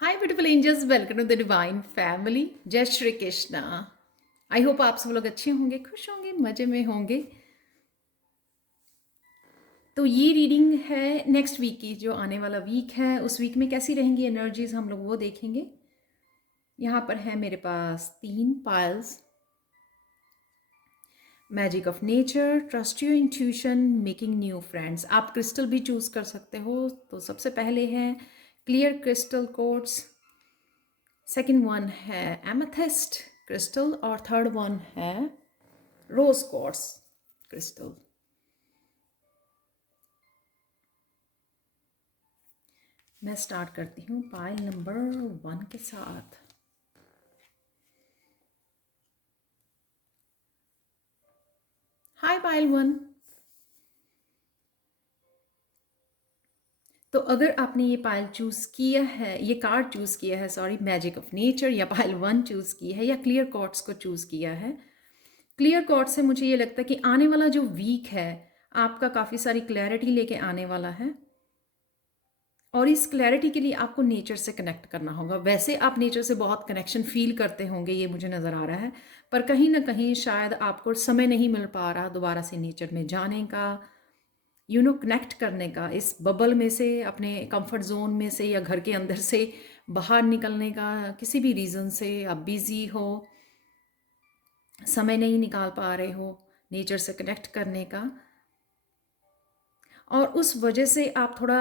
Hi beautiful angels, welcome to the divine family. जय Shri Krishna. I hope आप सब लोग अच्छे होंगे, खुश होंगे, मज़े में होंगे। तो ये रीडिंग है नेक्स्ट वीक की, जो आने वाला वीक है उस वीक में कैसी रहेंगी एनर्जीज हम लोग वो देखेंगे। यहाँ पर है मेरे पास 3 piles. Magic of nature, trust your intuition, making new friends. आप क्रिस्टल भी चूज़ कर सकते हो। तो सबसे पहले है clear crystal courts, second one है एमेथिस्ट क्रिस्टल और थर्ड वन है रोज क्वार्ट्ज क्रिस्टल। मैं स्टार्ट करती हूँ पाइल नंबर 1 के साथ। हाय पाइल 1। तो अगर आपने ये पाइल चूज़ किया है, ये कार्ड चूज़ किया है, सॉरी, मैजिक ऑफ नेचर या पाइल 1 चूज़ की है या क्लियर कॉर्ड्स को चूज़ किया है, क्लियर कॉर्ड से मुझे ये लगता है कि आने वाला जो वीक है आपका काफ़ी सारी क्लैरिटी लेके आने वाला है। और इस क्लैरिटी के लिए आपको नेचर से कनेक्ट करना होगा। वैसे आप नेचर से बहुत कनेक्शन फील करते होंगे, ये मुझे नज़र आ रहा है, पर कहीं ना कहीं शायद आपको समय नहीं मिल पा रहा दोबारा से नेचर में जाने का, कनेक्ट करने का, इस बबल में से, अपने कंफर्ट जोन में से या घर के अंदर से बाहर निकलने का। किसी भी रीज़न से आप बिज़ी हो, समय नहीं निकाल पा रहे हो नेचर से कनेक्ट करने का, और उस वजह से आप थोड़ा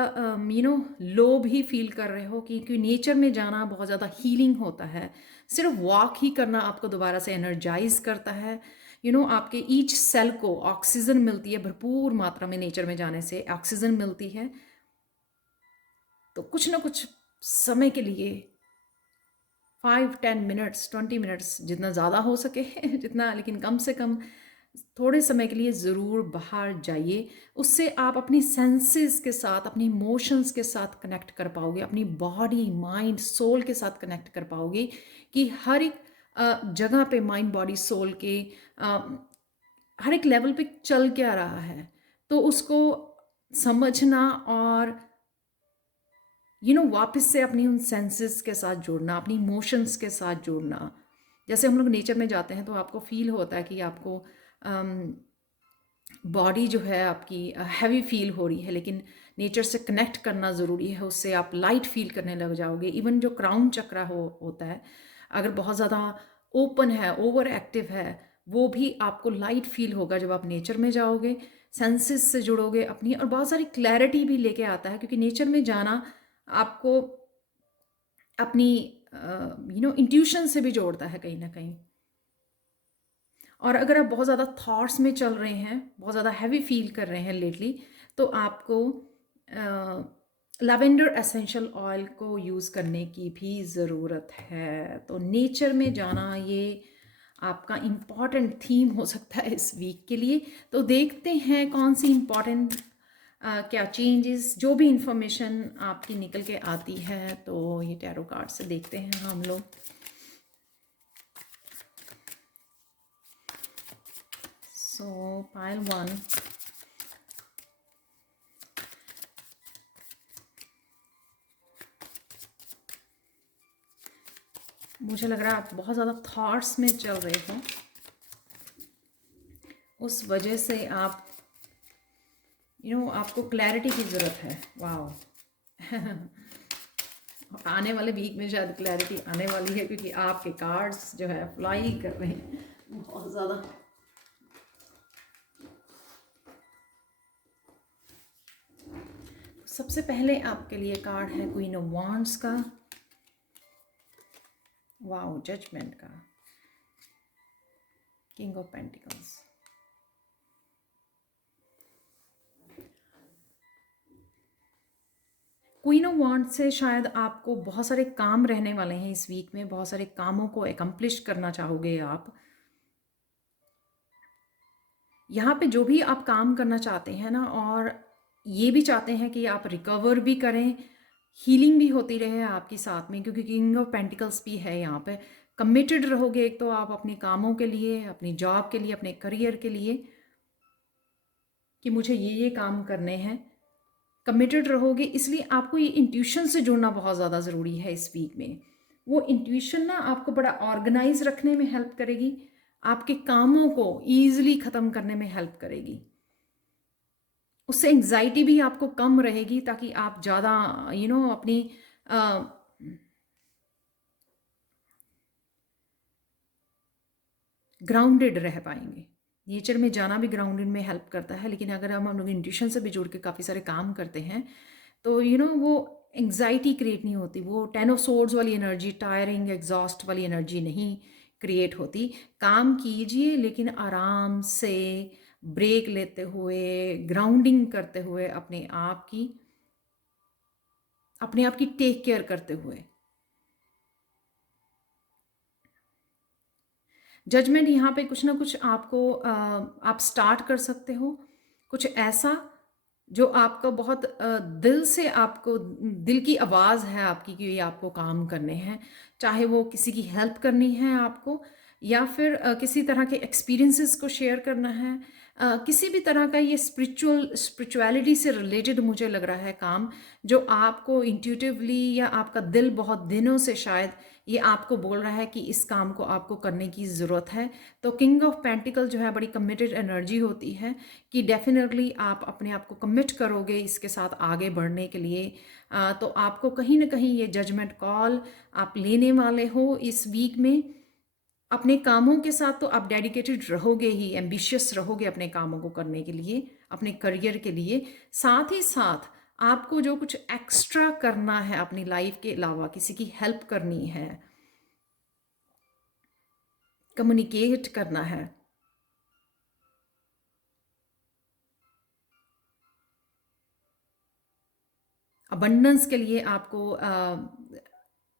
लो भी फील कर रहे हो, क्योंकि नेचर में जाना बहुत ज़्यादा हीलिंग होता है। सिर्फ वॉक ही करना आपको दोबारा से एनर्जाइज करता है। आपके ईच सेल को ऑक्सीजन मिलती है, भरपूर मात्रा में नेचर में जाने से ऑक्सीजन मिलती है। तो कुछ ना कुछ समय के लिए 5-10 मिनट्स 20 मिनट्स, जितना ज़्यादा हो सके जितना, लेकिन कम से कम थोड़े समय के लिए ज़रूर बाहर जाइए। उससे आप अपनी सेंसेस के साथ, अपनी इमोशंस के साथ कनेक्ट कर पाओगे, अपनी बॉडी माइंड सोल के साथ कनेक्ट कर पाओगे कि हर एक जगह पे माइंड बॉडी सोल के अ, हर एक लेवल पे चल क्या रहा है, तो उसको समझना और वापस से अपनी उन सेंसेस के साथ जुड़ना, अपनी इमोशंस के साथ जुड़ना। जैसे हम लोग नेचर में जाते हैं तो आपको फील होता है कि आपको बॉडी जो है आपकी हैवी फील हो रही है, लेकिन नेचर से कनेक्ट करना ज़रूरी है। उससे आप लाइट फील करने लग जाओगे। इवन जो क्राउन चक्रा होता है, अगर बहुत ज़्यादा ओपन है, ओवर एक्टिव है, वो भी आपको लाइट फील होगा जब आप नेचर में जाओगे, सेंसेस से जुड़ोगे अपनी, और बहुत सारी क्लैरिटी भी लेके आता है, क्योंकि नेचर में जाना आपको अपनी इंट्यूशन से भी जोड़ता है कहीं ना कहीं। और अगर आप बहुत ज़्यादा थॉट्स में चल रहे हैं, बहुत ज़्यादा हैवी फील कर रहे हैं लेटली, तो आपको लैवेंडर एसेंशियल ऑयल को यूज़ करने की भी ज़रूरत है। तो नेचर में जाना ये आपका इम्पॉर्टेंट थीम हो सकता है इस वीक के लिए। तो देखते हैं कौन सी इम्पॉर्टेंट क्या चेंजेस, जो भी इंफॉर्मेशन आपकी निकल के आती है। तो ये टैरो कार्ड से देखते हैं हम लोग। सो पाइल 1, मुझे लग रहा है आप बहुत ज़्यादा थॉट्स में चल रहे हो, उस वजह से आप आपको क्लैरिटी की ज़रूरत है। वाह आने वाले वीक में शायद क्लैरिटी आने वाली है, क्योंकि आपके कार्ड्स जो है फ्लाई कर रहे हैं बहुत ज़्यादा। सबसे पहले आपके लिए कार्ड है क्वीन ऑफ वांड्स का, वाओ, जजमेंट का, king of pentacles. Queen of wand से शायद आपको बहुत सारे काम रहने वाले हैं इस वीक में, बहुत सारे कामों को एकम्प्लिश करना चाहोगे आप। यहाँ पे जो भी आप काम करना चाहते हैं ना, और ये भी चाहते हैं कि आप रिकवर भी करें, हीलिंग भी होती रहे आपके साथ में, क्योंकि किंग ऑफ पेंटिकल्स भी है यहाँ पे। कमिटेड रहोगे एक तो आप अपने कामों के लिए, अपनी जॉब के लिए, अपने करियर के लिए, कि मुझे ये काम करने हैं, कमिटेड रहोगे। इसलिए आपको ये इंट्यूशन से जुड़ना बहुत ज़्यादा ज़रूरी है इस वीक में। वो इंट्यूशन ना आपको बड़ा ऑर्गेनाइज रखने में हेल्प करेगी, आपके कामों को ईजिली ख़त्म करने में हेल्प करेगी। उससे एंग्जाइटी भी आपको कम रहेगी, ताकि आप ज़्यादा अपनी ग्राउंडेड रह पाएंगे। नेचर में जाना भी ग्राउंडेड में हेल्प करता है, लेकिन अगर हम लोग इंट्यूशन से भी जुड़ के काफ़ी सारे काम करते हैं तो वो एंग्जाइटी क्रिएट नहीं होती, वो 10 ऑफ सोर्ड्स वाली एनर्जी, टायरिंग एग्जॉस्ट वाली एनर्जी नहीं क्रिएट होती। काम कीजिए लेकिन आराम से, ब्रेक लेते हुए, ग्राउंडिंग करते हुए, अपने आप की टेक केयर करते हुए। जजमेंट यहाँ पे कुछ ना कुछ आपको आप स्टार्ट कर सकते हो, कुछ ऐसा जो आपका बहुत दिल से, आपको दिल की आवाज़ है आपकी कि ये आपको काम करने हैं। चाहे वो किसी की हेल्प करनी है आपको, या फिर किसी तरह के एक्सपीरियंसेस को शेयर करना है, किसी भी तरह का ये स्पिरिचुअलिटी से रिलेटेड मुझे लग रहा है काम, जो आपको इंट्यूटिवली या आपका दिल बहुत दिनों से शायद ये आपको बोल रहा है कि इस काम को आपको करने की ज़रूरत है। तो किंग ऑफ पेंटिकल जो है बड़ी कमिटेड एनर्जी होती है कि डेफिनेटली आप अपने आप को कमिट करोगे इसके साथ आगे बढ़ने के लिए। तो आपको कहीं ना कहीं ये जजमेंट कॉल आप लेने वाले हो इस वीक में। अपने कामों के साथ तो आप डेडिकेटेड रहोगे ही, एम्बिशियस रहोगे अपने कामों को करने के लिए, अपने करियर के लिए। साथ ही साथ आपको जो कुछ एक्स्ट्रा करना है अपनी लाइफ के अलावा, किसी की हेल्प करनी है, कम्युनिकेट करना है, अबंडेंस के लिए आपको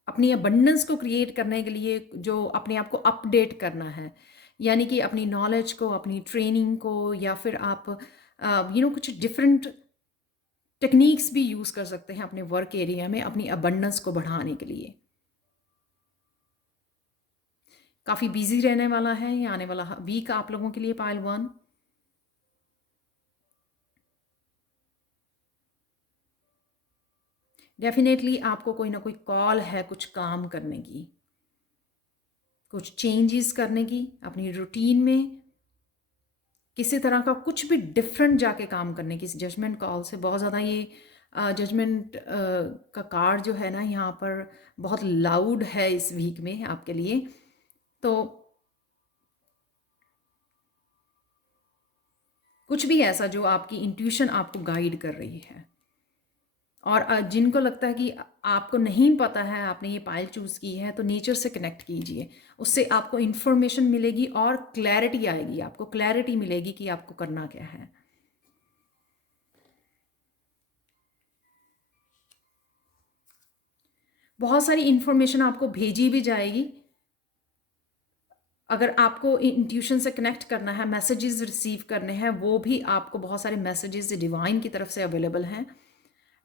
अपनी अबंडेंस को क्रिएट करने के लिए जो अपने आप को अपडेट करना है, यानी कि अपनी नॉलेज को, अपनी ट्रेनिंग को, या फिर आप कुछ डिफरेंट टेक्निक्स भी यूज़ कर सकते हैं अपने वर्क एरिया में अपनी अबंडेंस को बढ़ाने के लिए। काफ़ी बिजी रहने वाला है ये आने वाला वीक आप लोगों के लिए पाइल 1। डेफिनेटली आपको कोई ना कोई कॉल है कुछ काम करने की, कुछ चेंजेस करने की अपनी रूटीन में, किसी तरह का कुछ भी डिफरेंट जाके काम करने की। जजमेंट कॉल से बहुत ज़्यादा ये जजमेंट का कार्ड जो है ना यहाँ पर बहुत लाउड है इस वीक में आपके लिए। तो कुछ भी ऐसा जो आपकी इंट्यूशन आपको गाइड कर रही है, और जिनको लगता है कि आपको नहीं पता है, आपने ये पाइल चूज़ की है, तो नेचर से कनेक्ट कीजिए, उससे आपको इन्फॉर्मेशन मिलेगी और क्लैरिटी आएगी, आपको क्लैरिटी मिलेगी कि आपको करना क्या है। बहुत सारी इन्फॉर्मेशन आपको भेजी भी जाएगी। अगर आपको इंट्यूशन से कनेक्ट करना है, मैसेजेस रिसीव करने हैं, वो भी आपको बहुत सारे मैसेजेस डिवाइन की तरफ से अवेलेबल हैं।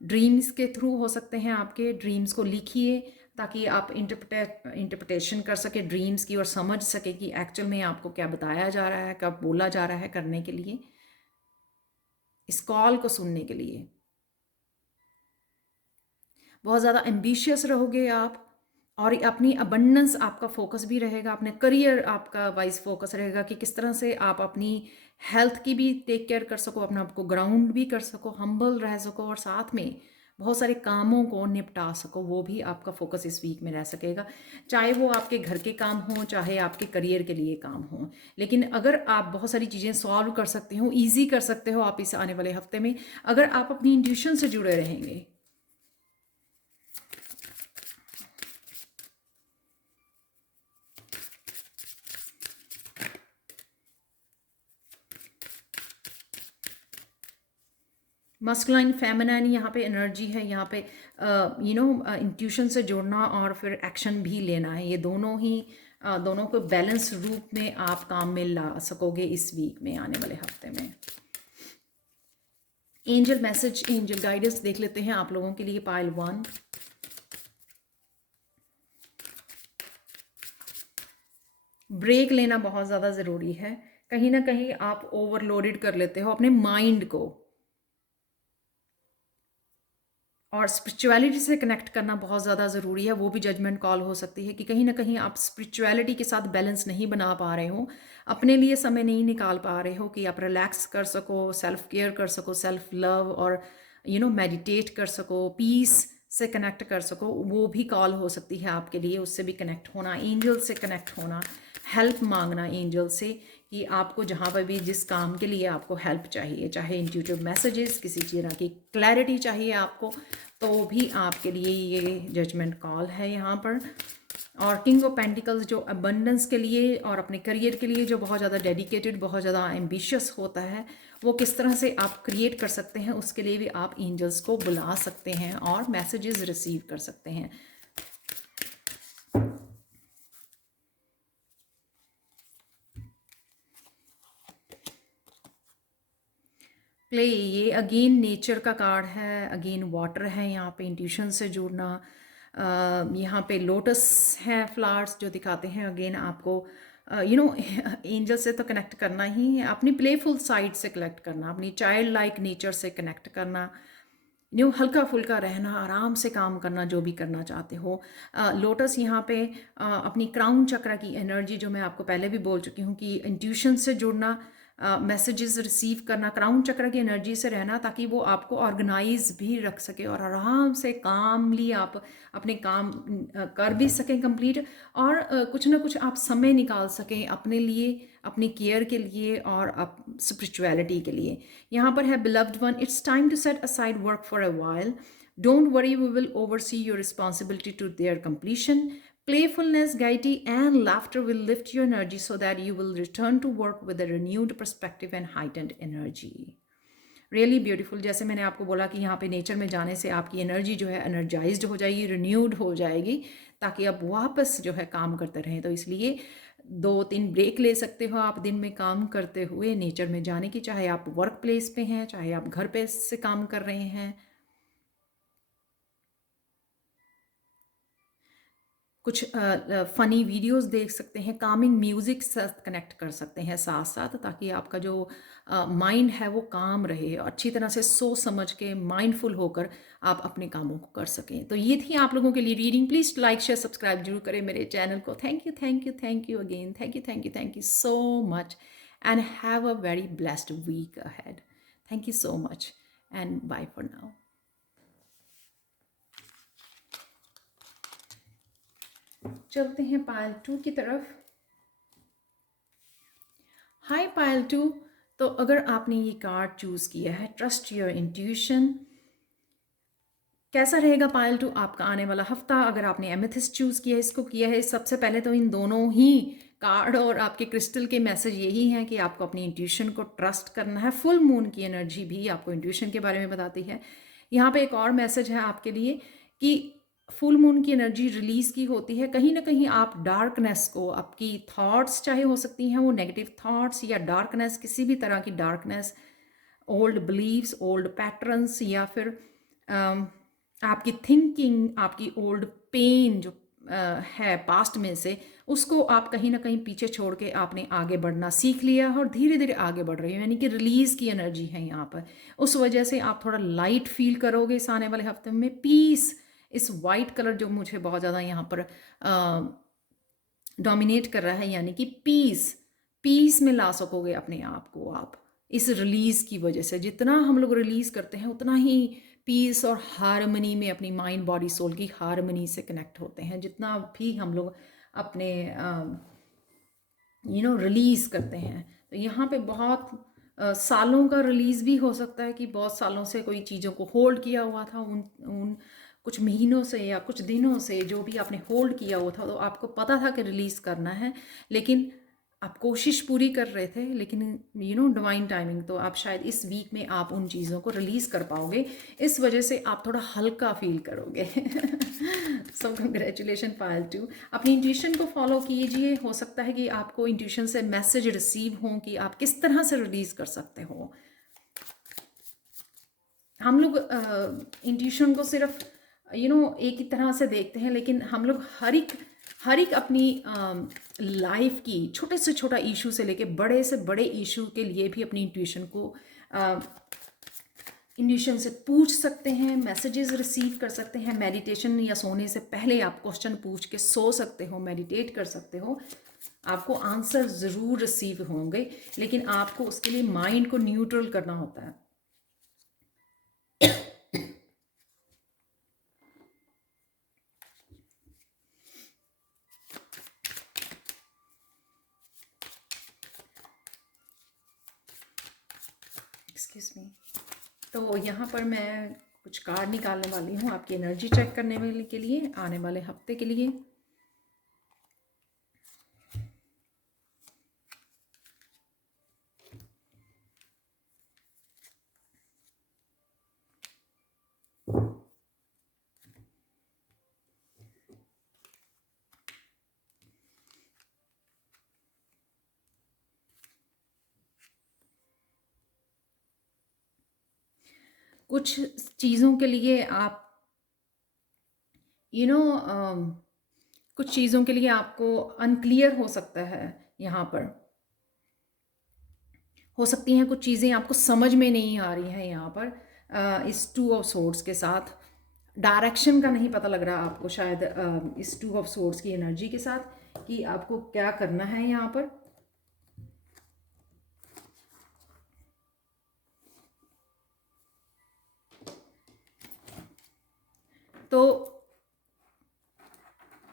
ड्रीम्स के थ्रू हो सकते हैं, आपके ड्रीम्स को लिखिए ताकि आप इंटरप्रिटेशन कर सके ड्रीम्स की और समझ सके कि एक्चुअल में आपको क्या बताया जा रहा है, कब बोला जा रहा है करने के लिए, इस कॉल को सुनने के लिए। बहुत ज़्यादा एम्बिशियस रहोगे आप, और अपनी अबंडेंस आपका फोकस भी रहेगा, अपने करियर आपका वाइज फोकस रहेगा कि किस तरह से आप अपनी हेल्थ की भी टेक केयर कर सको, अपने आप को ग्राउंड भी कर सको, हम्बल रह सको, और साथ में बहुत सारे कामों को निपटा सको। वो भी आपका फोकस इस वीक में रह सकेगा, चाहे वो आपके घर के काम हों, चाहे आपके करियर के लिए काम हों। लेकिन अगर आप बहुत सारी चीज़ें सॉल्व कर सकते हो, ईजी कर सकते हो आप इस आने वाले हफ्ते में, अगर आप अपनी इंट्यूशन से जुड़े रहेंगे। मस्कुलाइन फेमिनाइन यहाँ पे एनर्जी है, यहाँ पे इंट्यूशन से जुड़ना और फिर एक्शन भी लेना है। ये दोनों ही दोनों को बैलेंस रूप में आप काम में ला सकोगे इस वीक में, आने वाले हफ्ते में। एंजल मैसेज, एंजल गाइडेंस देख लेते हैं आप लोगों के लिए पाइल 1। ब्रेक लेना बहुत ज़्यादा ज़रूरी है, कहीं ना कहीं आप ओवरलोडेड कर लेते हो अपने माइंड को, और स्पिरिचुअलिटी से कनेक्ट करना बहुत ज़्यादा ज़रूरी है। वो भी जजमेंट कॉल हो सकती है कि कहीं ना कहीं आप स्पिरिचुअलिटी के साथ बैलेंस नहीं बना पा रहे हो, अपने लिए समय नहीं निकाल पा रहे हो कि आप रिलैक्स कर सको, सेल्फ केयर कर सको, सेल्फ लव, और मेडिटेट कर सको, पीस से कनेक्ट कर सको। वो भी कॉल हो सकती है आपके लिए, उससे भी कनेक्ट होना, एंजल से कनेक्ट होना, हेल्प मांगना एंजल से कि आपको जहाँ पर भी जिस काम के लिए आपको हेल्प चाहिए, चाहे इंट्यूटिव मैसेजेस, किसी तरह की क्लैरिटी चाहिए आपको, तो भी आपके लिए ये जजमेंट कॉल है यहाँ पर। और किंग ऑफ पेंटिकल्स जो अबंडेंस के लिए और अपने करियर के लिए जो बहुत ज़्यादा डेडिकेटेड, बहुत ज़्यादा एम्बिशियस होता है, वो किस तरह से आप क्रिएट कर सकते हैं, उसके लिए भी आप एंजल्स को बुला सकते हैं और मैसेजेस रिसीव कर सकते हैं। प्ले, ये अगेन नेचर का कार्ड है, अगेन वाटर है यहाँ पे, इंट्यूशन से जुड़ना। यहाँ पे लोटस है, फ्लावर्स जो दिखाते हैं अगेन आपको एंजल से तो कनेक्ट करना ही है, अपनी प्लेफुल साइड से कनेक्ट करना, अपनी चाइल्ड लाइक नेचर से कनेक्ट करना, हल्का फुल्का रहना, आराम से काम करना, जो भी करना चाहते हो। लोटस यहाँ पे अपनी क्राउन चक्र की एनर्जी, जो मैं आपको पहले भी बोल चुकी हूँ कि इंट्यूशन से जुड़ना, मैसेजेस रिसीव करना, क्राउन चक्र की एनर्जी से रहना, ताकि वो आपको ऑर्गेनाइज भी रख सके और आराम से कामली आप अपने काम कर भी सकें कंप्लीट, और कुछ ना कुछ आप समय निकाल सकें अपने लिए, अपनी केयर के लिए और स्पिरिचुअलिटी के लिए। यहाँ पर है beloved one, it's time to set aside work for a while, don't worry, we will oversee your responsibility to their completion, playfulness, gaiety and laughter will lift your energy so that you will return to work with a renewed perspective and heightened energy. Really beautiful. जैसे मैंने आपको बोला कि यहाँ पे nature में जाने से आपकी एनर्जी जो है एनर्जाइज्ड हो जाएगी, रिन्यूड हो जाएगी, ताकि आप वापस जो है काम करते रहें। तो इसलिए 2-3 ब्रेक ले सकते हो आप दिन में काम करते हुए नेचर में जाने की, चाहे आप वर्क प्लेस पे हैं, चाहे आप घर पे से काम कर रहे हैं। कुछ फ़नी वीडियोस देख सकते हैं, कामिंग म्यूज़िक से कनेक्ट कर सकते हैं साथ साथ, ताकि आपका जो माइंड है वो काम रहे, अच्छी तरह से सोच समझ के माइंडफुल होकर आप अपने कामों को कर सकें। तो ये थी आप लोगों के लिए reading. Please like share subscribe जरूर करें मेरे चैनल को। Thank you, thank you, thank you again, thank you, thank you, thank you so much, and have a very blessed week ahead. Thank you so much and bye for now. चलते हैं पायल 2 की तरफ। हाय पायल 2, तो अगर आपने ये card choose किया है ट्रस्ट योर इंट्यूशन, कैसा रहेगा पायल 2 आपका आने वाला हफ्ता? अगर आपने एमेथिस्ट चूज़ किया है, इसको किया है, सबसे पहले तो इन दोनों ही कार्ड और आपके क्रिस्टल के मैसेज यही हैं कि आपको अपनी इंट्यूशन को ट्रस्ट करना है। फुल मून की एनर्जी भी आपको इंट्यूशन के बारे में बताती है। यहाँ पे एक और मैसेज है आपके लिए कि फुल मून की एनर्जी रिलीज की होती है, कहीं ना कहीं आप डार्कनेस को, आपकी थॉट्स चाहे हो सकती हैं वो नेगेटिव थॉट्स या डार्कनेस, किसी भी तरह की darkness, old beliefs, old patterns, या फिर आपकी थिंकिंग, आपकी ओल्ड पेन जो है पास्ट में से, उसको आप कहीं ना कहीं पीछे छोड़ के आपने आगे बढ़ना सीख लिया और धीरे धीरे आगे बढ़ रही हो, यानी कि रिलीज की एनर्जी है यहाँ पर। उस वजह से आप थोड़ा लाइट फील करोगे इस आने वाले हफ्ते में। पीस, इस वाइट कलर जो मुझे बहुत ज़्यादा यहाँ पर डोमिनेट कर रहा है, यानी कि पीस, पीस में ला सकोगे अपने आप को आप इस रिलीज़ की वजह से। जितना हम लोग रिलीज़ करते हैं उतना ही पीस और हारमनी में, अपनी माइंड बॉडी सोल की हारमनी से कनेक्ट होते हैं। जितना भी हम लोग अपने रिलीज़ करते हैं, तो यहाँ पे बहुत सालों का रिलीज़ भी हो सकता है कि बहुत सालों से कोई चीज़ों को होल्ड किया हुआ था, उन कुछ महीनों से या कुछ दिनों से जो भी आपने होल्ड किया हुआ था, तो आपको पता था कि रिलीज़ करना है, लेकिन आप कोशिश पूरी कर रहे थे, लेकिन डिवाइन टाइमिंग, तो आप शायद इस वीक में आप उन चीज़ों को रिलीज़ कर पाओगे। इस वजह से आप थोड़ा हल्का फील करोगे। सो कंग्रेचुलेशन पायल 2। अपनी इंट्यूशन को फॉलो कीजिए, हो सकता है कि आपको इंट्यूशन से मैसेज रिसीव हों कि आप किस तरह से रिलीज़ कर सकते हो। हम लोग इंट्यूशन को सिर्फ एक ही तरह से देखते हैं, लेकिन हम लोग हर एक हर एक अपनी लाइफ की छोटे से छोटा इशू से लेके बड़े से बड़े इशू के लिए भी अपनी इंट्यूशन को इंट्यूशन से पूछ सकते हैं, मैसेजेस रिसीव कर सकते हैं। मेडिटेशन या सोने से पहले आप क्वेश्चन पूछ के सो सकते हो, मेडिटेट कर सकते हो। आपको आंसर ज़रूर रिसीव होंगे, लेकिन आपको उसके लिए माइंड को न्यूट्रल करना होता है। Excuse me. तो यहाँ पर मैं कुछ कार्ड निकालने वाली हूँ आपकी एनर्जी चेक करने वाले के लिए, आने वाले हफ्ते के लिए। कुछ चीज़ों के लिए आप यू नो कुछ चीज़ों के लिए आपको अनक्लियर हो सकता है। यहाँ पर हो सकती हैं कुछ चीज़ें आपको समझ में नहीं आ रही हैं। यहाँ पर इस टू ऑफ सोर्ड्स के साथ डायरेक्शन का नहीं पता लग रहा आपको, शायद इस टू ऑफ सोर्ड्स की एनर्जी के साथ, कि आपको क्या करना है यहाँ पर। तो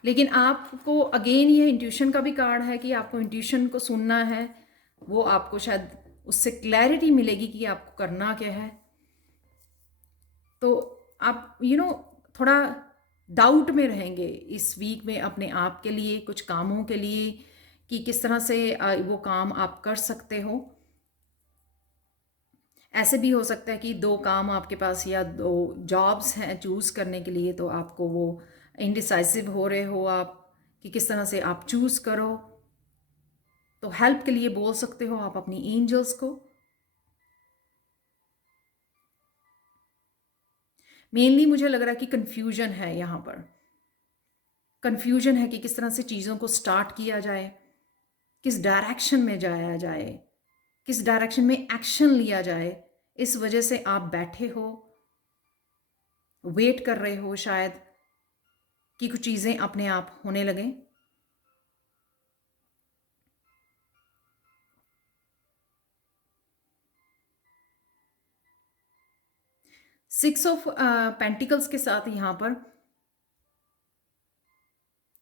लेकिन आपको अगेन ये इंट्यूशन का भी कार्ड है कि आपको इंट्यूशन को सुनना है, वो आपको शायद उससे क्लैरिटी मिलेगी कि आपको करना क्या है। तो आप थोड़ा डाउट में रहेंगे इस वीक में अपने आप के लिए, कुछ कामों के लिए, कि किस तरह से वो काम आप कर सकते हो। ऐसे भी हो सकता है कि दो काम आपके पास या दो जॉब्स हैं चूज़ करने के लिए, तो आपको वो इनडिसाइसिव हो रहे हो आप कि किस तरह से आप चूज़ करो। तो हेल्प के लिए बोल सकते हो आप अपनी एंजल्स को। मेनली मुझे लग रहा है कि कन्फ्यूजन है यहाँ पर, कन्फ्यूजन है कि किस तरह से चीज़ों को स्टार्ट किया जाए, किस डायरेक्शन में जाया जाए, किस डायरेक्शन में एक्शन लिया जाए। इस वजह से आप बैठे हो, वेट कर रहे हो शायद कि कुछ चीज़ें अपने आप होने लगें। सिक्स ऑफ पेंटिकल्स के साथ यहाँ पर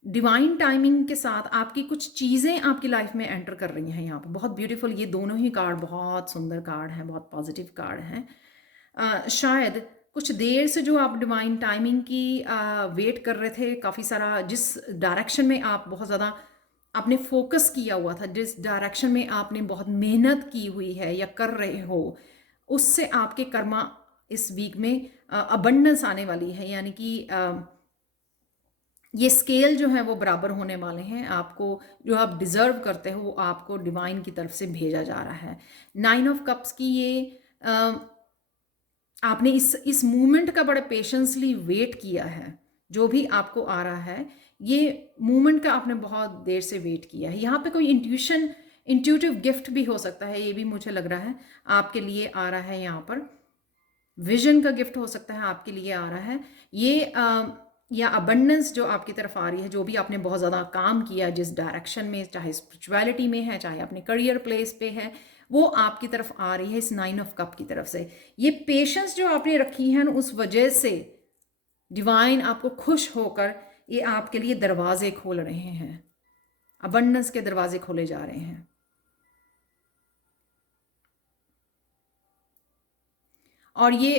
डिवाइन टाइमिंग के साथ आपकी कुछ चीज़ें आपकी लाइफ में एंटर कर रही हैं। यहाँ पर बहुत ब्यूटीफुल, ये दोनों ही कार्ड बहुत सुंदर कार्ड हैं, बहुत पॉजिटिव कार्ड हैं। शायद कुछ देर से जो आप डिवाइन टाइमिंग की वेट कर रहे थे, काफ़ी सारा जिस डायरेक्शन में आप बहुत ज़्यादा आपने फोकस किया हुआ था, जिस डायरेक्शन में आपने बहुत मेहनत की हुई है या कर रहे हो, उससे आपके कर्मा इस वीक में अबंडेंस आने वाली है। यानी कि ये स्केल जो है वो बराबर होने वाले हैं। आपको जो आप डिज़र्व करते हो वो आपको डिवाइन की तरफ से भेजा जा रहा है। 9 ऑफ कप्स की ये आपने इस मूवमेंट का बड़े पेशेंसली वेट किया है। जो भी आपको आ रहा है, ये मूवमेंट का आपने बहुत देर से वेट किया है। यहाँ पे कोई इंट्यूटिव गिफ्ट भी हो सकता है, ये भी मुझे लग रहा है आपके लिए आ रहा है। यहाँ पर विजन का गिफ्ट हो सकता है आपके लिए आ रहा है। ये या अबंडेंस जो आपकी तरफ आ रही है, जो भी आपने बहुत ज़्यादा काम किया जिस डायरेक्शन में, चाहे स्पिरिचुअलिटी में है, चाहे अपने करियर प्लेस पे है, वो आपकी तरफ आ रही है इस 9 ऑफ कप की तरफ से। ये पेशेंस जो आपने रखी है उस वजह से डिवाइन आपको खुश होकर ये आपके लिए दरवाजे खोल रहे हैं, अबंडेंस के दरवाजे खोले जा रहे हैं। और ये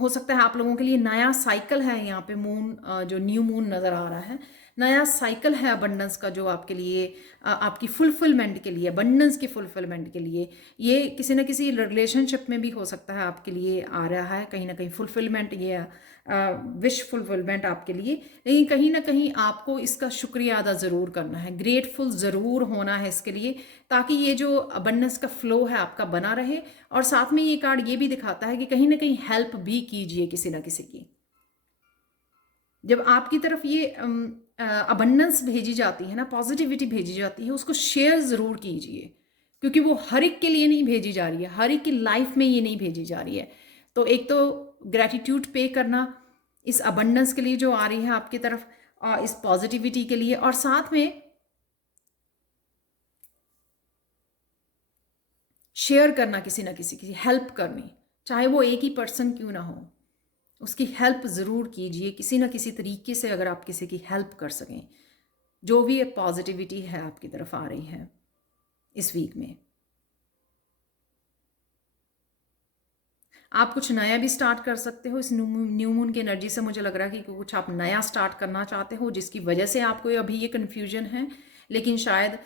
हो सकता है आप लोगों के लिए नया साइकिल है। यहाँ पे मून जो न्यू मून नज़र आ रहा है, नया साइकिल है अबंडेंस का, जो आपके लिए आपकी फुलफिलमेंट के लिए, अबंडेंस की फुलफिलमेंट के लिए, ये किसी न किसी रिलेशनशिप में भी हो सकता है आपके लिए आ रहा है कहीं ना कहीं फुलफिलमेंट, ये विश फुलफिलमेंट आपके लिए। लेकिन कहीं ना कहीं आपको इसका शुक्रिया अदा ज़रूर करना है, ग्रेटफुल ज़रूर होना है इसके लिए, ताकि ये जो अबंडेंस का फ्लो है आपका बना रहे। और साथ में ये कार्ड ये भी दिखाता है कि कहीं ना कहीं हेल्प भी कीजिए किसी ना किसी की। जब आपकी तरफ ये अबंडेंस भेजी जाती है ना, पॉजिटिविटी भेजी जाती है, उसको शेयर ज़रूर कीजिए, क्योंकि वो हर एक के लिए नहीं भेजी जा रही है, हर एक की लाइफ में ये नहीं भेजी जा रही है। तो एक तो ग्रैटिट्यूड पे करना इस अबंडेंस के लिए जो आ रही है आपकी तरफ, इस पॉजिटिविटी के लिए, और साथ में शेयर करना, किसी ना किसी की हेल्प करनी, चाहे वो एक ही पर्सन क्यों ना हो, उसकी हेल्प ज़रूर कीजिए किसी ना किसी तरीके से। अगर आप किसी की हेल्प कर सकें, जो भी एक पॉजिटिविटी है आपकी तरफ आ रही है इस वीक में, आप कुछ नया भी स्टार्ट कर सकते हो इस न्यू मून की एनर्जी से। मुझे लग रहा है कि कुछ आप नया स्टार्ट करना चाहते हो, जिसकी वजह से आपको अभी ये कन्फ्यूजन है, लेकिन शायद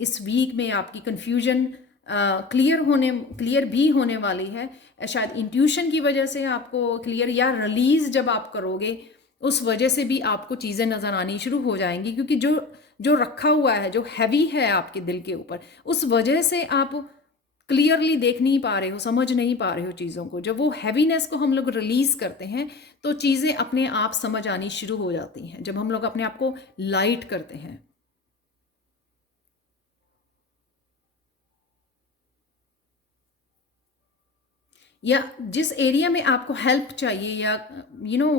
इस वीक में आपकी कन्फ्यूजन क्लियर भी होने वाली है। शायद इंट्यूशन की वजह से आपको क्लियर, या रिलीज जब आप करोगे उस वजह से भी आपको चीज़ें नज़र आनी शुरू हो जाएंगी, क्योंकि जो जो रखा हुआ है, जो हैवी है आपके दिल के ऊपर, उस वजह से आप क्लियरली देख नहीं पा रहे हो, समझ नहीं पा रहे हो चीज़ों को। जब वो हैवीनेस को हम लोग रिलीज़ करते हैं तो चीज़ें अपने आप समझ आनी शुरू हो जाती हैं, जब हम लोग अपने आप को लाइट करते हैं। या जिस एरिया में आपको हेल्प चाहिए, या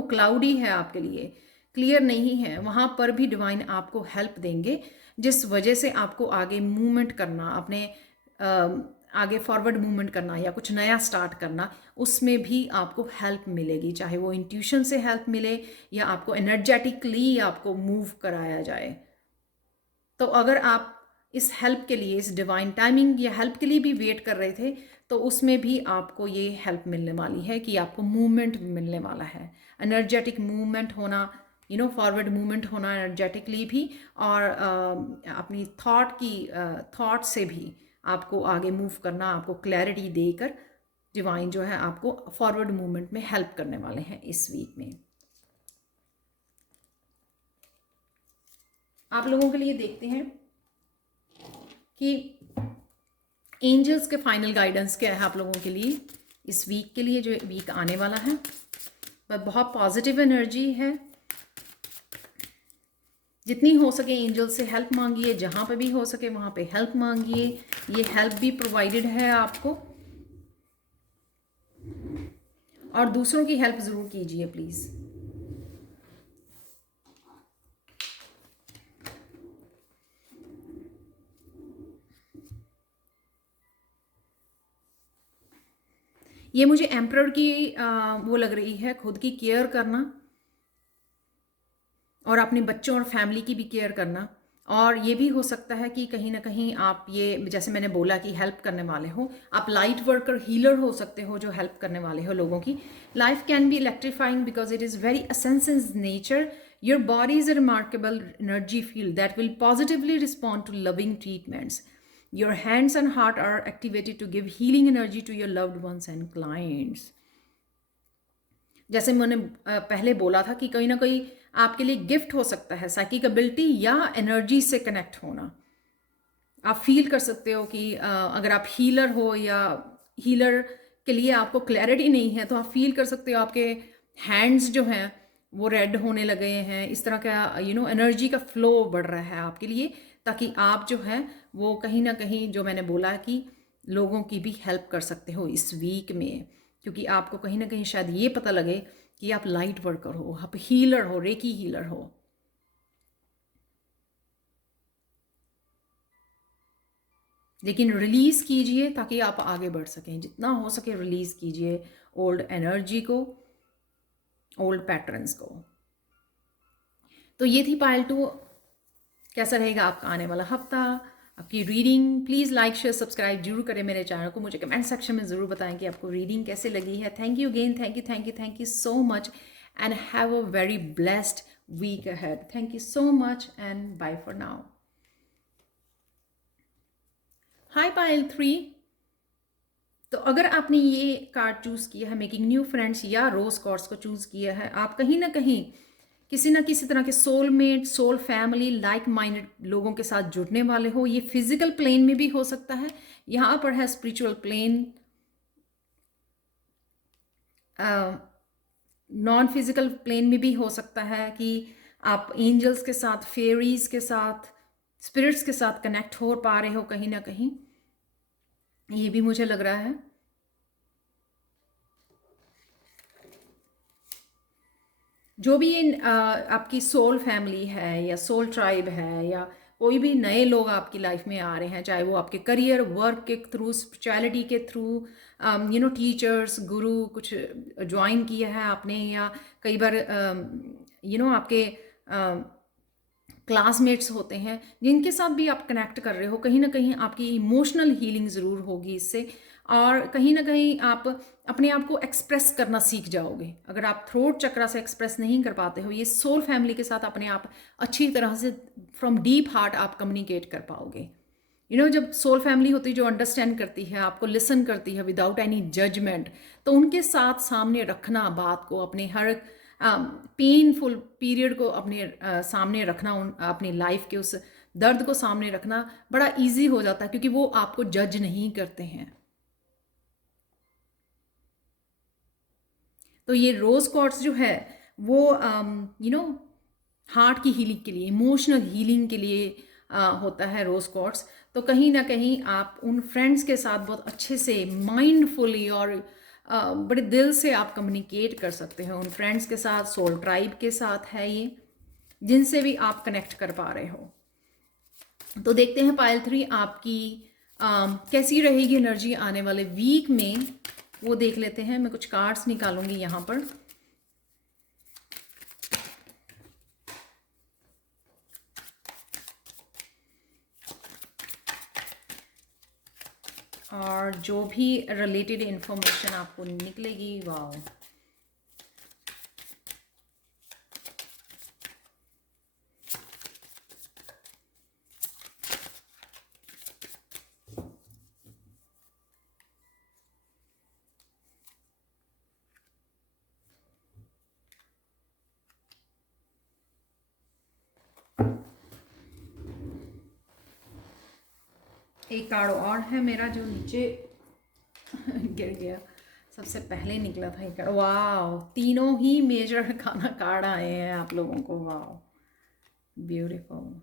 क्लाउडी है आपके लिए, क्लियर नहीं है, वहाँ पर भी डिवाइन आपको हेल्प देंगे, जिस वजह से आपको आगे मूवमेंट करना, अपने आगे फॉरवर्ड मूवमेंट करना या कुछ नया स्टार्ट करना, उसमें भी आपको हेल्प मिलेगी, चाहे वो इंट्यूशन से हेल्प मिले या आपको एनर्जेटिकली आपको मूव कराया जाए। तो अगर आप इस हेल्प के लिए, इस डिवाइन टाइमिंग या हेल्प के लिए भी वेट कर रहे थे, तो उसमें भी आपको ये हेल्प मिलने वाली है कि आपको मूवमेंट मिलने वाला है, एनर्जेटिक मूवमेंट होना, फॉरवर्ड मूवमेंट होना एनर्जेटिकली भी, और अपनी थॉट से भी आपको आगे मूव करना, आपको क्लैरिटी देकर डिवाइन जो है आपको फॉरवर्ड मूवमेंट में हेल्प करने वाले हैं इस वीक में। आप लोगों के लिए देखते हैं कि एंजल्स के फाइनल गाइडेंस क्या है आप लोगों के लिए इस वीक के लिए, जो वीक आने वाला है। बहुत पॉजिटिव एनर्जी है, जितनी हो सके एंजल से हेल्प मांगिए, जहाँ पे भी हो सके वहाँ पे हेल्प मांगिए, ये हेल्प भी प्रोवाइडेड है आपको, और दूसरों की हेल्प ज़रूर कीजिए प्लीज़। ये मुझे एम्परर की वो लग रही है, खुद की केयर करना और अपने बच्चों और फैमिली की भी केयर करना। और ये भी हो सकता है कि कहीं ना कहीं आप, ये जैसे मैंने बोला कि हेल्प करने वाले हो, आप लाइट वर्कर, हीलर हो सकते हो जो हेल्प करने वाले हो लोगों की। Life can be electrifying because it is very essence nature. Your body is a remarkable energy field that will positively respond to loving treatments. Your hands and heart are activated to give healing energy to your loved ones and clients. जैसे मैंने पहले बोला था कि कहीं ना कहीं आपके लिए गिफ्ट हो सकता है साइकिक एबिलिटी या एनर्जी से कनेक्ट होना। आप फील कर सकते हो कि अगर आप हीलर हो या हीलर के लिए आपको क्लैरिटी नहीं है, तो आप फील कर सकते हो आपके हैंड्स जो हैं वो रेड होने लगे हैं, इस तरह का एनर्जी का फ्लो बढ़ रहा है आपके लिए, ताकि आप जो है वो कहीं ना कहीं, जो मैंने बोला कि लोगों की भी हेल्प कर सकते हो इस वीक में, क्योंकि आपको कहीं ना कहीं शायद ये पता लगे कि आप लाइट वर्कर हो, आप हीलर हो, रेकी हीलर हो। लेकिन रिलीज़ कीजिए ताकि आप आगे बढ़ सकें, जितना हो सके रिलीज़ कीजिए ओल्ड एनर्जी को, ओल्ड पैटर्न्स को। तो ये थी पायल 2, कैसा रहेगा आपका आने वाला हफ्ता, आपकी reading. Please like share subscribe जरूर करें मेरे चैनल को, मुझे कमेंट सेक्शन में ज़रूर बताएं कि आपको रीडिंग कैसे लगी है। Thank you again, thank you so much, and have a very blessed week ahead. Thank you so much and bye for now. Hi Payal 3। तो अगर आपने ये कार्ड चूज़ किया है, मेकिंग न्यू फ्रेंड्स या रोज कॉर्ड्स को चूज़ किया है, आप कहीं ना कहीं किसी ना किसी तरह के soulmate, soul family, like minded लोगों के साथ जुड़ने वाले हो। ये फिजिकल प्लेन में भी हो सकता है, यहाँ पर है spiritual plane, non physical plane में भी हो सकता है कि आप एंजल्स के साथ, फेरीज के साथ, स्पिरिट्स के साथ कनेक्ट हो पा रहे हो कहीं ना कहीं, ये भी मुझे लग रहा है। जो भी आपकी सोल फैमिली है या सोल ट्राइब है या कोई भी नए लोग आपकी लाइफ में आ रहे हैं, चाहे वो आपके करियर वर्क के थ्रू, स्पिरिचुअलिटी के थ्रू, टीचर्स, गुरु कुछ ज्वाइन किया है आपने, या कई बार आपके क्लासमेट्स होते हैं जिनके साथ भी आप कनेक्ट कर रहे हो, कहीं ना कहीं आपकी इमोशनल हीलिंग ज़रूर होगी इससे, और कहीं ना कहीं आप अपने आप को एक्सप्रेस करना सीख जाओगे। अगर आप थ्रोट चक्रा से एक्सप्रेस नहीं कर पाते हो, ये सोल फैमिली के साथ अपने आप अच्छी तरह से फ्रॉम डीप हार्ट आप कम्युनिकेट कर पाओगे। जब सोल फैमिली होती है जो अंडरस्टैंड करती है, आपको लिसन करती है विदाउट एनी जजमेंट, तो उनके साथ सामने रखना बात को, अपने हर पेनफुल पीरियड को अपने सामने रखना, अपनी लाइफ के उस दर्द को सामने रखना बड़ा इजी हो जाता है, क्योंकि वो आपको जज नहीं करते हैं। तो ये रोज क्वार्ट्स जो है वो हार्ट की हीलिंग के लिए, इमोशनल हीलिंग के लिए होता है रोज क्वार्ट्स। तो कहीं ना कहीं आप उन फ्रेंड्स के साथ बहुत अच्छे से माइंडफुली और बड़े दिल से आप कम्युनिकेट कर सकते हैं उन फ्रेंड्स के साथ, सोल ट्राइब के साथ है ये, जिनसे भी आप कनेक्ट कर पा रहे हो। तो देखते हैं पायल 3 आपकी कैसी रहेगी एनर्जी आने वाले वीक में, वो देख लेते हैं। मैं कुछ कार्ड्स निकालूंगी यहाँ पर। और जो भी रिलेटेड इंफॉर्मेशन आपको निकलेगी, वाओ, एक कार्ड और है मेरा जो नीचे गिर गया, सबसे पहले निकला था एक कार्ड। वाह, तीनों ही मेजर खाना कार्ड आए हैं आप लोगों को। वाह, ब्यूटीफुल।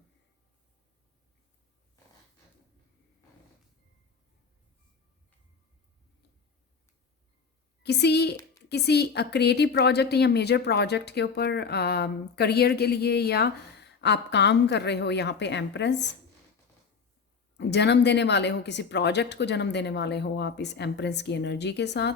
किसी किसी क्रिएटिव प्रोजेक्ट या मेजर प्रोजेक्ट के ऊपर करियर के लिए या आप काम कर रहे हो, यहाँ पे एम्प्रेस जन्म देने वाले हो, किसी प्रोजेक्ट को जन्म देने वाले हो आप इस एम्प्रेस की एनर्जी के साथ।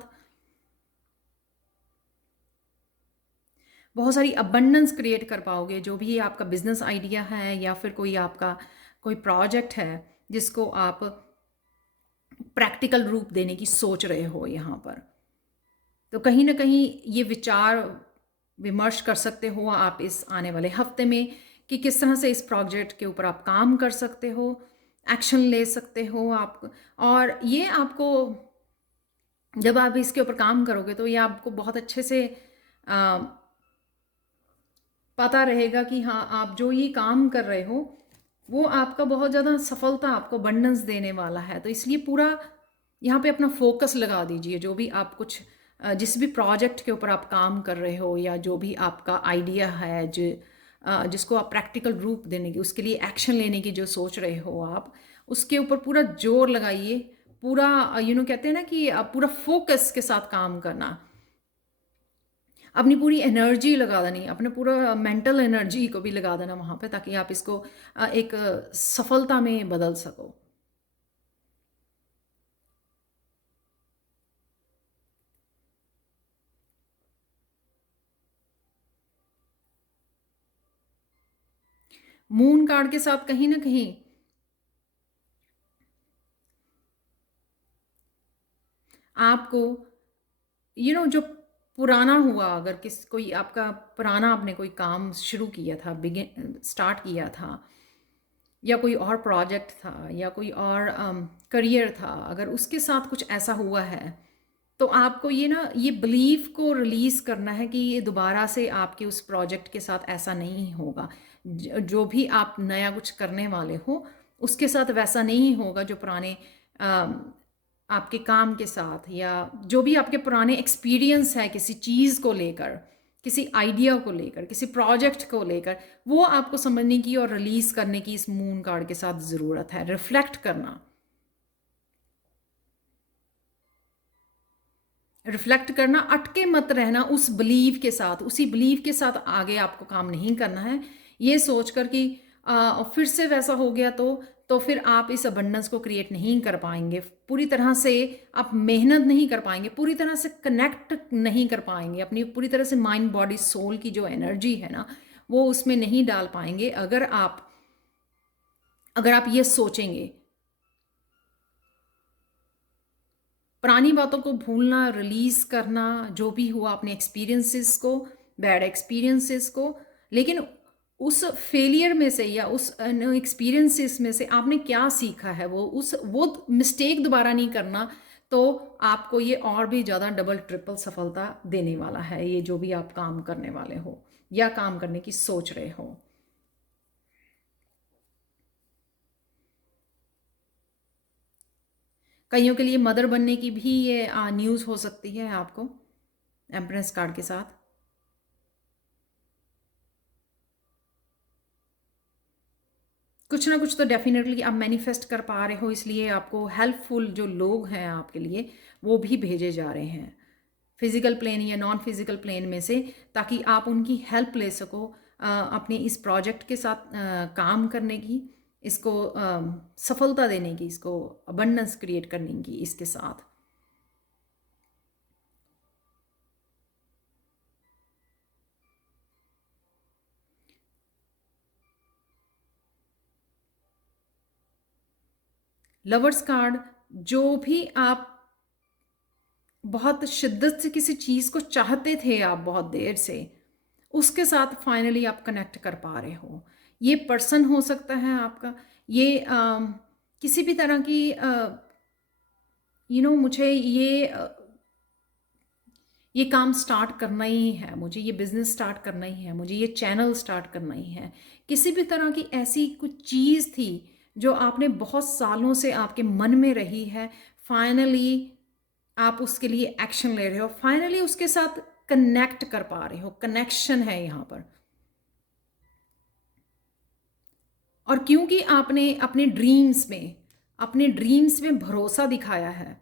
बहुत सारी अबंडेंस क्रिएट कर पाओगे, जो भी आपका बिजनेस आइडिया है या फिर कोई आपका कोई प्रोजेक्ट है जिसको आप प्रैक्टिकल रूप देने की सोच रहे हो यहाँ पर। तो कहीं ना कहीं ये विचार विमर्श कर सकते हो आप इस आने वाले हफ्ते में कि किस तरह से इस प्रोजेक्ट के ऊपर आप काम कर सकते हो, एक्शन ले सकते हो आप। और ये आपको, जब आप इसके ऊपर काम करोगे तो ये आपको बहुत अच्छे से पता रहेगा कि हाँ, आप जो ये काम कर रहे हो वो आपका बहुत ज़्यादा सफलता, आपको अबंडेंस देने वाला है। तो इसलिए पूरा यहाँ पे अपना फोकस लगा दीजिए। जो भी आप कुछ जिस भी प्रोजेक्ट के ऊपर आप काम कर रहे हो या जो भी आपका आइडिया है जिसको आप प्रैक्टिकल रूप देने की, उसके लिए एक्शन लेने की जो सोच रहे हो आप, उसके ऊपर पूरा जोर लगाइए। पूरा कहते हैं ना कि पूरा फोकस के साथ काम करना, अपनी पूरी एनर्जी लगा देनी, अपने पूरा मेंटल एनर्जी को भी लगा देना वहाँ पे, ताकि आप इसको एक सफलता में बदल सको। मून कार्ड के साथ कहीं ना कहीं आपको जो पुराना हुआ, अगर कोई आपका पुराना आपने कोई काम शुरू किया था, स्टार्ट किया था, या कोई और प्रोजेक्ट था या कोई और करियर था, अगर उसके साथ कुछ ऐसा हुआ है तो आपको ये बिलीफ को रिलीज़ करना है कि ये दोबारा से आपके उस प्रोजेक्ट के साथ ऐसा नहीं होगा। जो भी आप नया कुछ करने वाले हो उसके साथ वैसा नहीं होगा जो पुराने आपके काम के साथ, या जो भी आपके पुराने एक्सपीरियंस है किसी चीज़ को लेकर किसी आइडिया को लेकर, किसी प्रोजेक्ट को लेकर, वो आपको समझने की और रिलीज करने की इस मून कार्ड के साथ ज़रूरत है। रिफ्लेक्ट करना, रिफ्लेक्ट करना, अटके मत रहना उस बिलीव के साथ, उसी बिलीव के साथ आगे आपको काम नहीं करना है। ये सोच कर कि फिर से वैसा हो गया तो फिर आप इस अबंडेंस को क्रिएट नहीं कर पाएंगे, पूरी तरह से आप मेहनत नहीं कर पाएंगे, पूरी तरह से कनेक्ट नहीं कर पाएंगे, अपनी पूरी तरह से माइंड बॉडी सोल की जो एनर्जी है ना, वो उसमें नहीं डाल पाएंगे अगर आप ये सोचेंगे। पुरानी बातों को भूलना, रिलीज करना, जो भी हुआ अपने एक्सपीरियंसेस को, बैड एक्सपीरियंसेस को, लेकिन उस फेलियर में से या उस एक्सपीरियंसेस में से आपने क्या सीखा है, वो मिस्टेक दोबारा नहीं करना। तो आपको ये और भी ज़्यादा डबल ट्रिपल सफलता देने वाला है, ये जो भी आप काम करने वाले हो या काम करने की सोच रहे हो। कईयों के लिए मदर बनने की भी ये न्यूज़ हो सकती है आपको, एम्प्रेस कार्ड के साथ। कुछ ना कुछ तो डेफिनेटली आप मैनिफेस्ट कर पा रहे हो, इसलिए आपको हेल्पफुल जो लोग हैं आपके लिए वो भी भेजे जा रहे हैं, फिजिकल प्लेन या नॉन फिजिकल प्लेन में से, ताकि आप उनकी हेल्प ले सको अपने इस प्रोजेक्ट के साथ काम करने की, इसको सफलता देने की, इसको अबंडेंस क्रिएट करने की इसके साथ। लवर्स कार्ड, जो भी आप बहुत शिद्दत से किसी चीज़ को चाहते थे आप बहुत देर से, उसके साथ फाइनली आप कनेक्ट कर पा रहे हो। ये पर्सन हो सकता है आपका, ये किसी भी तरह की मुझे ये काम स्टार्ट करना ही है, मुझे ये बिज़नेस स्टार्ट करना ही है, मुझे ये चैनल स्टार्ट करना ही है। किसी भी तरह की ऐसी कुछ चीज़ थी जो आपने बहुत सालों से आपके मन में रही है, फाइनली आप उसके लिए एक्शन ले रहे हो, फाइनली उसके साथ कनेक्ट कर पा रहे हो, कनेक्शन है यहाँ पर। और क्योंकि आपने अपने ड्रीम्स में भरोसा दिखाया है,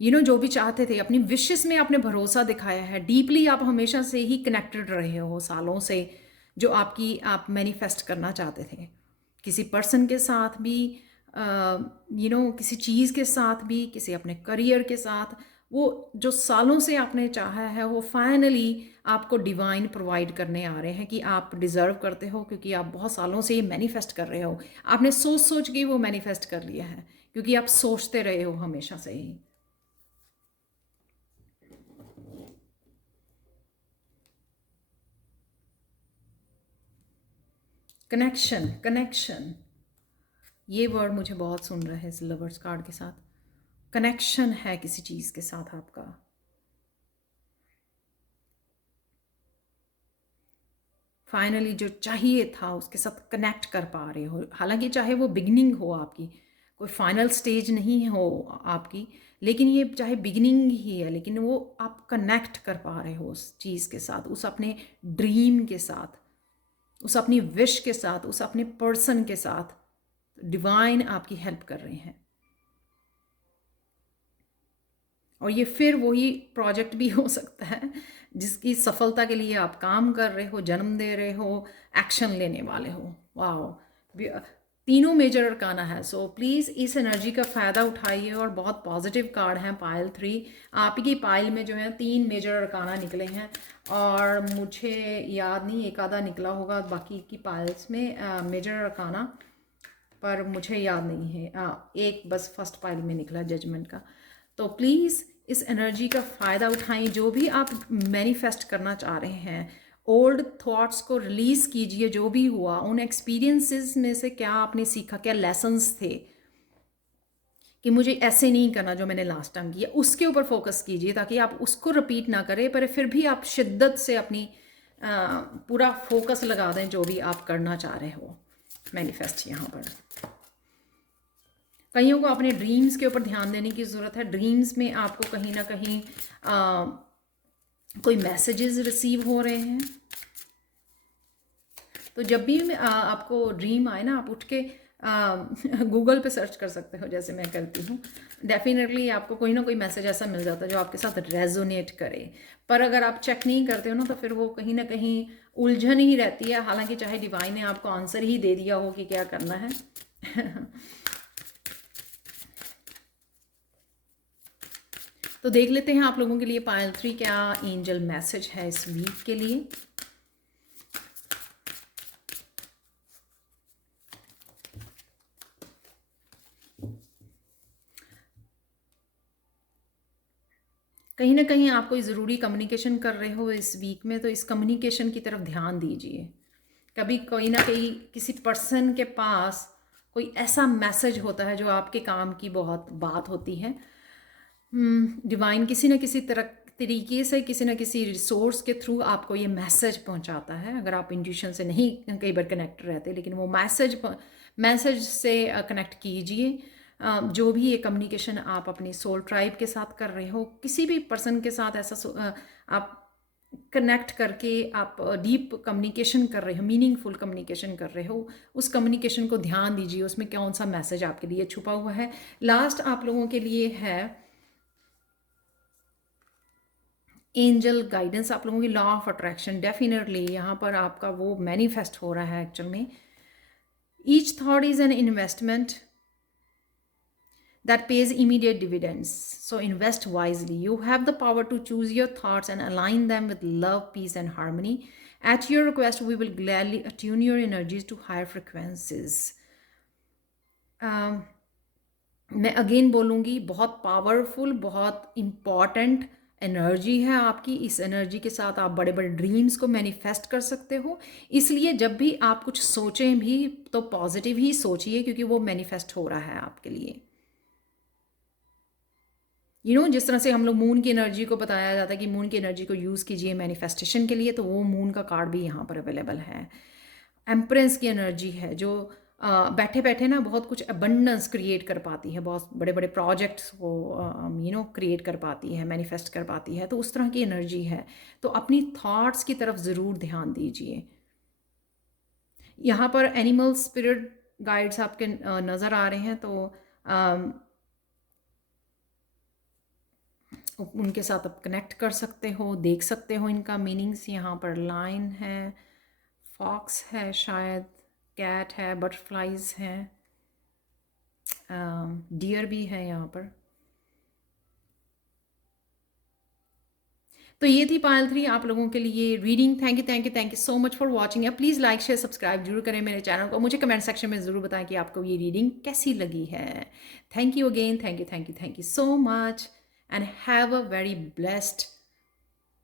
जो भी चाहते थे, अपनी विशेस में आपने भरोसा दिखाया है, डीपली आप हमेशा से ही कनेक्टेड रहे हो सालों से, जो आप मैनिफेस्ट करना चाहते थे, किसी पर्सन के साथ भी, किसी चीज़ के साथ भी, किसी अपने करियर के साथ, वो जो सालों से आपने चाहा है वो फाइनली आपको डिवाइन प्रोवाइड करने आ रहे हैं कि आप डिज़र्व करते हो, क्योंकि आप बहुत सालों से ये मैनिफेस्ट कर रहे हो, आपने सोच सोच के वो मैनिफेस्ट कर लिया है, क्योंकि आप सोचते रहे हो हमेशा से ही। कनेक्शन, कनेक्शन, ये वर्ड मुझे बहुत सुन रहा है इस लवर्स कार्ड के साथ। कनेक्शन है किसी चीज़ के साथ आपका, फाइनली जो चाहिए था उसके साथ कनेक्ट कर पा रहे हो। हालांकि चाहे वो बिगनिंग हो आपकी, कोई फाइनल स्टेज नहीं हो आपकी, लेकिन ये चाहे बिगनिंग ही है, लेकिन वो आप कनेक्ट कर पा रहे हो उस चीज़ के साथ, उस अपने ड्रीम के साथ, उस अपनी विश के साथ, उस अपने पर्सन के साथ। डिवाइन आपकी हेल्प कर रहे हैं। और ये फिर वही प्रोजेक्ट भी हो सकता है जिसकी सफलता के लिए आप काम कर रहे हो, जन्म दे रहे हो, एक्शन लेने वाले हो। वाह, तीनों मेजर अरकाना है। सो प्लीज़ इस एनर्जी का फ़ायदा उठाइए, और बहुत पॉजिटिव कार्ड हैं पाइल 3। आप की पाइल में जो है 3 मेजर अरकाना निकले हैं, और मुझे याद नहीं एक आधा निकला होगा बाकी की पाइल्स में मेजर अरकाना, पर मुझे याद नहीं है। एक बस फर्स्ट पाइल में निकला जजमेंट का। तो प्लीज़ इस एनर्जी का फ़ायदा उठाएं, जो भी आप मैनिफेस्ट करना चाह रहे हैं, ओल्ड थॉट्स को रिलीज़ कीजिए, जो भी हुआ उन एक्सपीरियंसेस में से क्या आपने सीखा, क्या लेसन्स थे कि मुझे ऐसे नहीं करना जो मैंने लास्ट टाइम किया, उसके ऊपर फोकस कीजिए, ताकि आप उसको रिपीट ना करें, पर फिर भी आप शिद्दत से अपनी पूरा फोकस लगा दें जो भी आप करना चाह रहे हो मैनिफेस्ट। यहाँ पर कईयों को अपने ड्रीम्स के ऊपर ध्यान देने की ज़रूरत है। ड्रीम्स में आपको कहीं ना कहीं कोई मैसेजेस रिसीव हो रहे हैं। तो जब भी आपको ड्रीम आए ना, आप उठ के गूगल पे सर्च कर सकते हो, जैसे मैं करती हूँ। डेफिनेटली आपको कोई ना कोई मैसेज ऐसा मिल जाता है जो आपके साथ रेजोनेट करे। पर अगर आप चेक नहीं करते हो ना, तो फिर वो कहीं ना कहीं उलझन ही रहती है, हालांकि चाहे डिवाइन ने आपको आंसर ही दे दिया हो कि क्या करना है। तो देख लेते हैं आप लोगों के लिए पायल 3 क्या एंजल मैसेज है इस वीक के लिए। कहीं ना कहीं आप कोई ज़रूरी कम्युनिकेशन कर रहे हो इस वीक में, तो इस कम्युनिकेशन की तरफ ध्यान दीजिए। कभी कोई ना कहीं किसी पर्सन के पास कोई ऐसा मैसेज होता है जो आपके काम की बहुत बात होती है। डिवाइन किसी न किसी तरह तरीके से, किसी न किसी रिसोर्स के थ्रू आपको ये मैसेज पहुंचाता है। अगर आप इंट्यूशन से नहीं कई बार कनेक्ट रहते, लेकिन वो मैसेज से कनेक्ट कीजिए। जो भी ये कम्युनिकेशन आप अपनी सोल ट्राइब के साथ कर रहे हो, किसी भी पर्सन के साथ ऐसा आप कनेक्ट करके आप डीप कम्युनिकेशन कर रहे हो, मीनिंगफुल कम्युनिकेशन कर रहे हो, उस कम्युनिकेशन को ध्यान दीजिए, उसमें कौन सा मैसेज आपके लिए छुपा हुआ है। लास्ट आप लोगों के लिए है एंजल गाइडेंस, आप लोगों की लॉ ऑफ अट्रैक्शन। डेफिनेटली यहाँ पर आपका वो मैनिफेस्ट हो रहा है एक्चुअल में। Each thought is an investment that pays immediate dividends. So invest wisely. You have the power to choose your thoughts and align them with love, peace, and harmony. At your request, we will gladly attune your energies to higher frequencies. मैं again बोलूँगी, बहुत powerful, बहुत important energy है आपकी। इस energy के साथ आप बड़े बड़े ड्रीम्स को मैनिफेस्ट कर सकते हो। इसलिए जब भी आप कुछ सोचें भी तो पॉजिटिव ही सोचिए, क्योंकि वो मैनिफेस्ट हो रहा है आपके लिए। जिस तरह से हम लोग मून की एनर्जी को बताया जाता है कि मून की एनर्जी को यूज़ कीजिए मैनिफेस्टेशन के लिए, तो वो मून का कार्ड भी यहाँ पर अवेलेबल है। एम्प्रेंस की एनर्जी है जो बैठे बैठे ना बहुत कुछ अबंडेंस क्रिएट कर पाती है, बहुत बड़े बड़े प्रोजेक्ट्स को क्रिएट कर पाती है, मैनिफेस्ट कर पाती है। तो उस तरह की एनर्जी है। तो अपनी थॉट्स की तरफ ज़रूर ध्यान दीजिए। यहाँ पर एनिमल स्पिरिट गाइड्स आपके नज़र आ रहे हैं, तो उनके साथ आप कनेक्ट कर सकते हो, देख सकते हो इनका मीनिंग्स। यहाँ पर लाइन है, फॉक्स है, शायद कैट है, बटरफ्लाइज हैं, डियर भी है यहाँ पर। तो ये थी पायल 3 आप लोगों के लिए reading. Thank you thank you thank you so much for watching. या प्लीज़ लाइक शेयर सब्सक्राइब जरूर करें मेरे चैनल को। मुझे कमेंट सेक्शन में ज़रूर बताएं कि आपको ये रीडिंग कैसी लगी है। Thank you again, thank you thank you thank you so much, and have a very blessed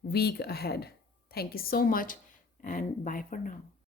week ahead. Thank you so much, and bye for now.